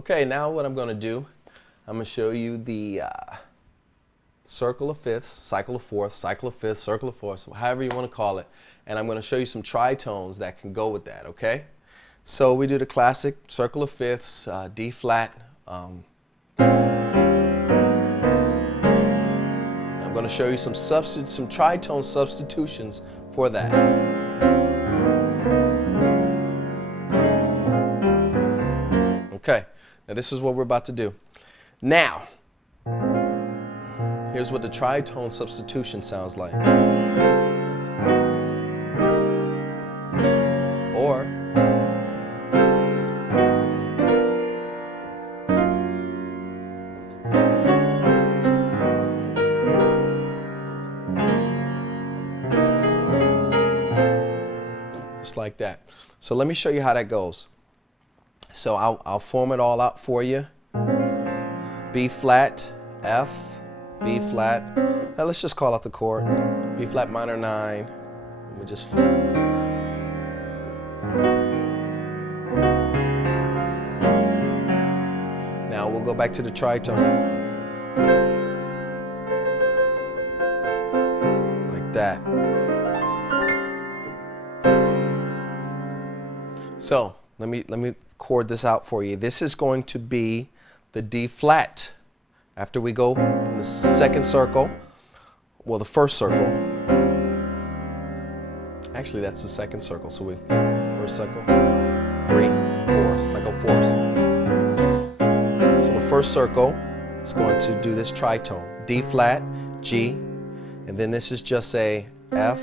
Okay, now what I'm going to do, I'm going to show you the circle of fifths, cycle of fourths, cycle of fifths, circle of fourths, however you want to call it. And I'm going to show you some tritones that can go with that, okay? So we do the classic circle of fifths, D flat. I'm going to show you some tritone substitutions for that. Okay, now this is what we're about to do. Now, here's what the tritone substitution sounds like. Or just like that. So let me show you how that goes. So I'll form it all out for you. B flat, F, B flat. Now let's just call out the chord. B flat minor 9. Let me just. Now we'll go back to the tritone. Like that. So let me chord this out for you. This is going to be the D flat. After we go in the second circle, well, the first circle. Actually, that's the second circle. So first circle, 3, 4, cycle fourths. So the first circle is going to do this tritone, D flat, G, and then this is just a F.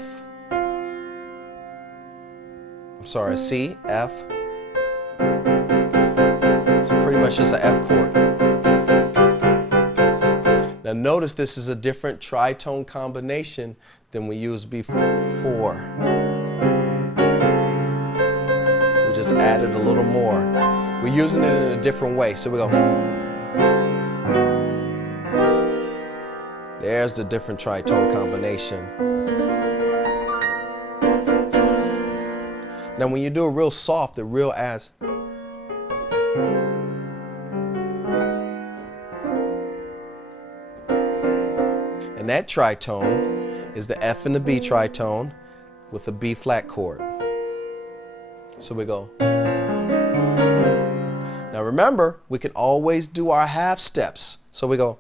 I'm sorry, C, F. So pretty much just an F chord. Now notice this is a different tritone combination than we used before. We just added a little more. We're using it in a different way. So we go. There's the different tritone combination. Now when you do it real soft, it real as. And that tritone is the F and the B tritone with a B flat chord. So we go. Now remember, we can always do our half steps. So we go.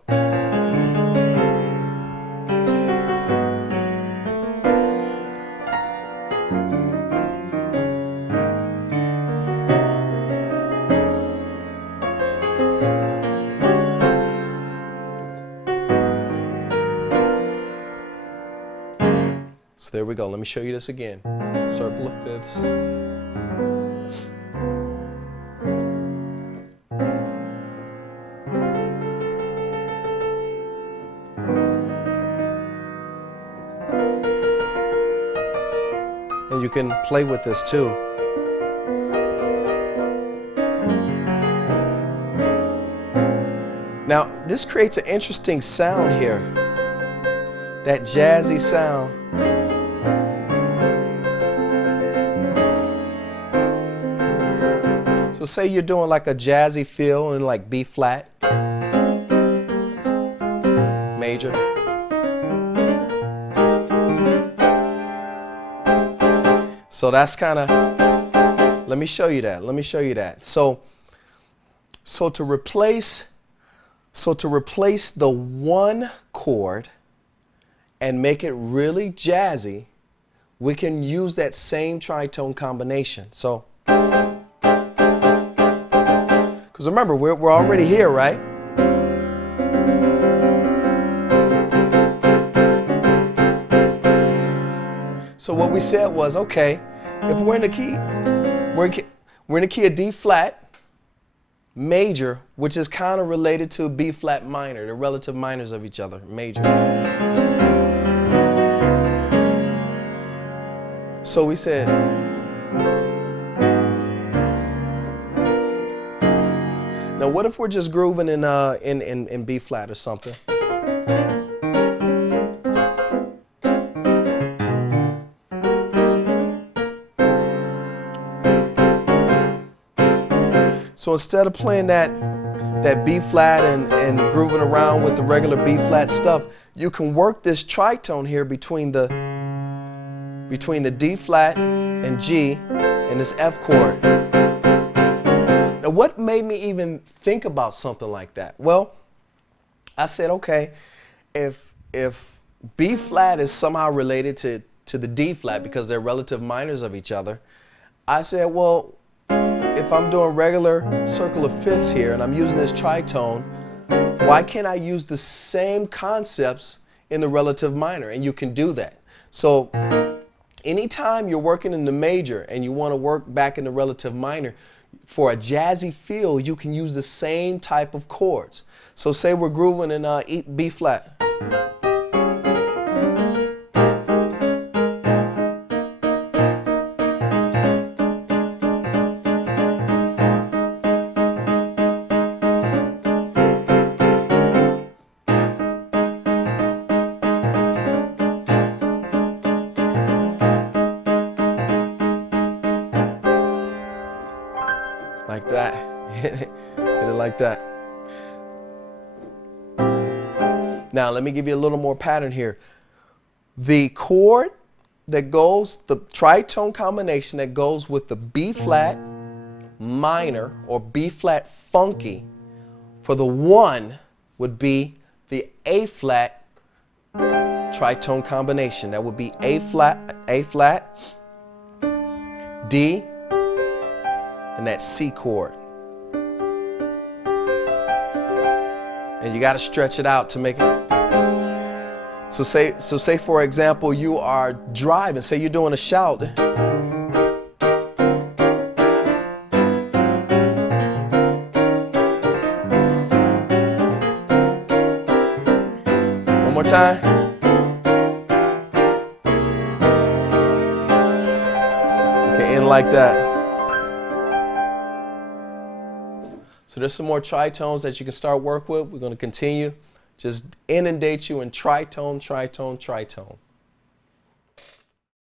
So there we go. Let me show you this again. Circle of fifths. And you can play with this too. Now, this creates an interesting sound here. That jazzy sound. So say you're doing like a jazzy feel in like B flat, major. So that's kind of, let me show you that. Let me show you that. So to replace the one chord and make it really jazzy, we can use that same tritone combination. So, because remember, we're already here, right? So what we said was, okay, if we're in the key, we're in the key of D flat major, which is kind of related to B flat minor, the relative minors of each other, major. So we said, now what if we're just grooving in B flat or something? So instead of playing that B flat and grooving around with the regular B flat stuff, you can work this tritone here between the D flat and G and this F chord. Now what made me even think about something like that? Well, I said, okay, if B flat is somehow related to the D flat because they're relative minors of each other, I said, well, if I'm doing regular circle of fifths here and I'm using this tritone, why can't I use the same concepts in the relative minor? And you can do that. So anytime you're working in the major and you want to work back in the relative minor, for a jazzy feel, you can use the same type of chords. So say we're grooving in B flat. Like that. Hit it like that. Now let me give you a little more pattern here. The chord that goes, the tritone combination that goes with the B flat minor or B flat funky for the one would be the A flat tritone combination. That would be A flat, D, and that C chord. And you got to stretch it out to make it. So say for example you are driving, say you're doing a shout. One more time. Okay, end like that. So there's some more tritones that you can start work with. We're going to continue. Just inundate you in tritone, tritone, tritone.